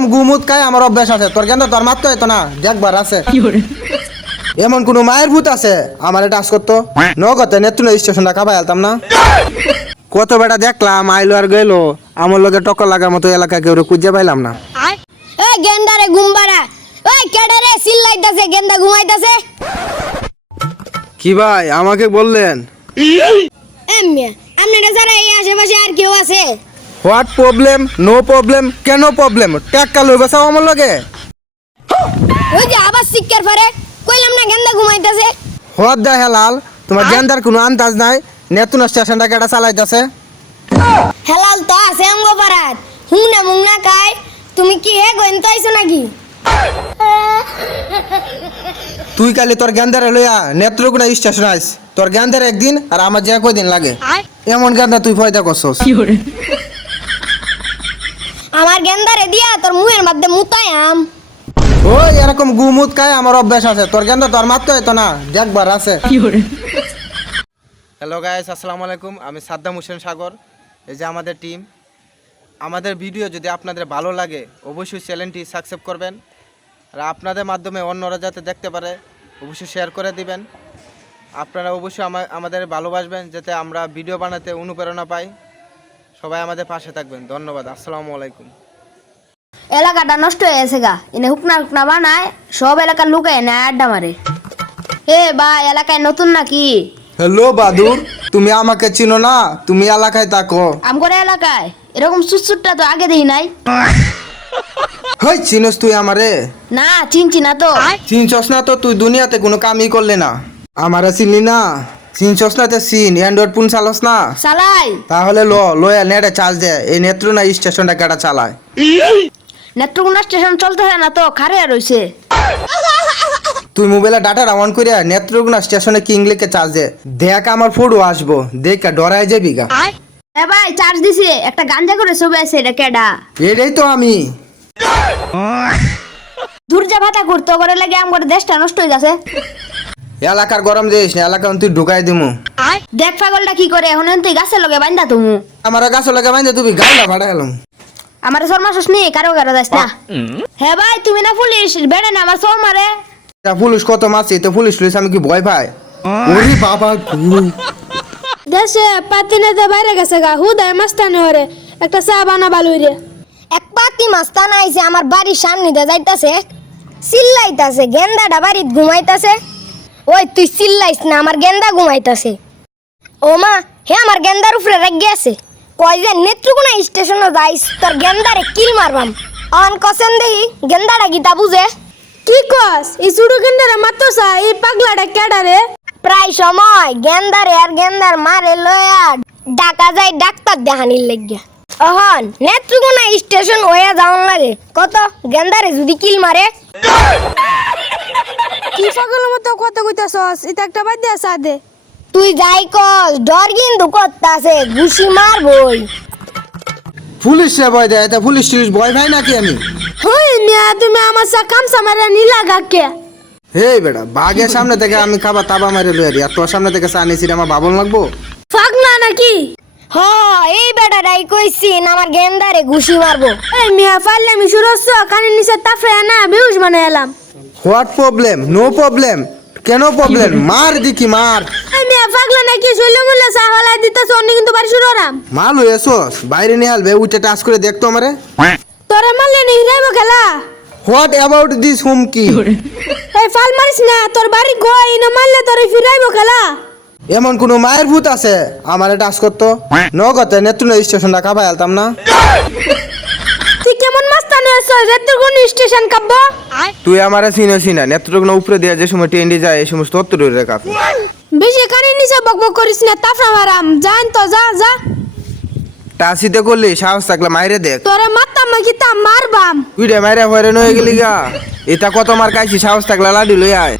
এরকম গুমুত খায় আমার অভ্যাস আছে, তোর কেন তোর মারতে হইতো না, দেখবার আছে। এমন কোন মায়ের ভূত আছে আমার এটা আজ করতো নগতে নেত্রুন স্টেশনটা খাবাই আলতাম না। কত বেটা দেখলাম আইলো আর গেল, আমার লগে টক্কর লাগার মতো এলাকা কেউ খুঁজে পাইলাম না। এই গেন্দারে ঘুমবাড়া, ওই কেডারে চিল্লাইতাছে, গেন্দা ঘুমাইতাছে। কি ভাই আমাকে বললেন? এমনি আপনারা যারা এই আশেপাশে আর কেউ আছে? What problem? No problem. কেন প্রবলেম? টাকা লই বসাও আমার লগে। ওই যে আবার শিক্ষার পরে কইলাম না গেন্দা ঘুমাইতাছে। হোয়াট দা হেলাল, তোমার গেন্দার কোনো আন্দাজ নাই? নেতুন স্টেশনটা কেটা চালাইতাছে? হেলাল তো আছে আমগো পাড়াত, হুংনা মুংনা কায়। তুমি কি হে গইন আইছো নাকি? তুই কালি তোর গেন্দারে লইয়া নেত্রকোনা স্টেশন আইস, তোর গেন্দার একদিন আর আমার যে কয়দিন লাগে। এমন গেন্দা তুই ফয়দা করছস। আমার গেন্দারে দিয়া তোর মুহের মধ্যে মুতায়াম। ওই এরকম গুমুত খায় আমার অভ্যাস আছে, তোর গেন্দা তোর মারতে হইতো না, দেখবার আছে। হ্যালো গাইস, আসসালামু আলাইকুম। আমি সাদ্দাম হোসেন সাগর। এই যে আমাদের টিম। আমাদের ভিডিও যদি আপনাদের ভালো লাগে অবশ্যই চ্যানেলটি সাবস্ক্রাইব করবেন, আর আপনাদের মাধ্যমে অন্যরা যাতে দেখতে পারে অবশ্যই শেয়ার করে দিবেন। আপনারা অবশ্যই আমাদের ভালোবাসবেন যাতে আমরা ভিডিও বানাতে অনুপ্রেরণা পাই। সবাই আমাদের পাশে থাকবেন। ধন্যবাদ। আসসালামু আলাইকুম। এলাকাটা নষ্ট হয়ে গেছে গা, এনে হুকনা হুকনা বানায়, সব এলাকার লোকে এনে আড্ডা মারে। এ ভাই, এলাকায় নতুন নাকি? হ্যালো বাদুর, তুমি আমাকে চিনো না? তুমি এলাকায় থাকো? আমগরে এলাকায় এরকম সুটসুটটা তো আগে দেখি নাই। হই চিনোস তুই আমারে? না, চিনছি না তো। চিনছস না তো তুই দুনিয়াতে কোনো কামই করলে না। আমারে চিনলি না? চিনছস না তে চিন। অ্যান্ড্রয়েড ফোন চালাস না? চালাই। তাহলে লয়া নেটে চার্জ দে। এই নেত্রকোনা স্টেশনটা কেটা চালায়? নেত্রকোনা স্টেশন চলতেছে না তো, খারে রইছে। তুই মোবাইলে ডাটা অন করিয়া নেত্রকোনা স্টেশনে কিং লিখে চার্জ দে। দেখ আমার ফটো আসবো, দেখ ডরাই যাবি গা। এ ভাই, চার্জ দিছি, একটা গাঞ্জা করে ছবি আছে, এটা কেডা? এটাই তো আমি। দুর্জা ভাতা করতে করে লাগে আমগরে দেশটা নষ্ট হয়ে যাচ্ছে। এলাকার গরম দিস না, এলাকা তুই ঢুকাই দিমু। দেখ পাগলটা কি করে, এখন তুই গাছের লগে বাইন্দা তুমি। আমার গাছ লাগে বাইন্দে তুমি গাইলা ভাড়া গেলাম। আমার শর্মা শুস নি, কারো কারো যাস না। হ্যাঁ ভাই, তুমি না পুলিশ, বেড়ে না আমার শোর মারে। পুলিশ কত মারছি তো পুলিশ লইছে আমি কি ভয় পাই? ওরে বাবা গো, দেশে পাতি নেতে বাইরে গেছে গা, হুদায় মাস্তানি হরে একটা চা বানা বালুই রে। এক পাতি মাস্তান আইছে আমার বাড়ির সামনে দিয়ে যাইতাছে, চিল্লাইতাছে, গেন্দাটা বাড়িত ঘুমাইতাছে। ওই তুই চিল্লাইস না, আমার গেন্দা ঘুমাইতাছে। ও মা, হে আমার গেন্দার উপরে রেগে আছে, কয় যে নেত্রকোনা স্টেশনে যাইস, তোর গেন্দারে কিল মারবাম। অন কসেন দেহি গেন্দাটা গীতা বুঝে। কি কস? এই চুড়ো গেন্ডারে মারতসা, এই পাগলাটা কেডা রে? প্রায় সময় গেন্দারে আর গেন্দার মারে লয়া ডাকা যায় ডাক্তার দেখানির লাগিয়া। অহন নেত্রকোনা স্টেশন হইয়া যাওয়ার লাগে, কত গেন্দারে যদি কিল মারে। কি পাগলের মতো কথা কইতাছস? এটা একটা বাদ দে, চা দে। তুই যাই কস, ডর কিন্তু করতাছে, ঘুষি মারবই। পুলিশ সে ভয় দেয়? পুলিশ টুলিশ ভয় ভাই নাকি আমি? হই মিয়া, তুমি আমার চা কামসা মারে নিলা গাকে। হে বেটা, বাঘের সামনে থেকে আমি খাবার তাবা মারে লই আর তোর সামনে থেকে চা নিয়েছি আমার বাবন লাগবো? পাগলা নাকি? হ, এই বেটাটাই কইছিন আমার গেন্দারে ঘুষি মারবো। এই মিয়া, পারলে আমি সুরস কানের নিচে তাফরে না বেহুশ বানাই এলাম। What problem? No problem. কেন প্রবলেম? মার দিকি মার। এই মিয়া, পাগলা নাকি? শৈলে মুলে চা হলাই দিতেছ, অন্য কিন্তু বাড়ি সুরাম। মাল হয়েছস? বাইরে নিয়ে আলবে, উঠে টাচ করে দেখতো আমারে। তোরে মারলে নি হিরাইব খেলা। হোয়াট অ্যাবাউট দিস হুমকি? এই ফাল মারিস না, তোর বাড়ি গই ইনো মারলে তোরে ফিরাইব খেলা। এমন কোন মায়ের ভূত আছে আমারে টাচ করতো নগতে নেত্রকোনা স্টেশনটা খাবাই আলতাম না। তুই কেমন মাস্তানি হইছ? নেত্রকোনা স্টেশন কাব্য। তুই আমারে চিনছি না? নেত্রকোনা উপরে দিয়ে যে সময় ট্রেন যায় এই সমস্ত তত্ত্ব রেখা। বেশি কানের নিচে বকবক করিস না, তাফরা মারাম। জান তো, যা যা। টাসিতে করলি সাহস থাকলে মাইরে দেখ। তোরে মারতাম না কি তা মারবাম। তুই রে মাইরে হয়রান হয়ে গেলি গা। এটা কত মার খাইছি, সাহস থাকলে লাডি লই আয়।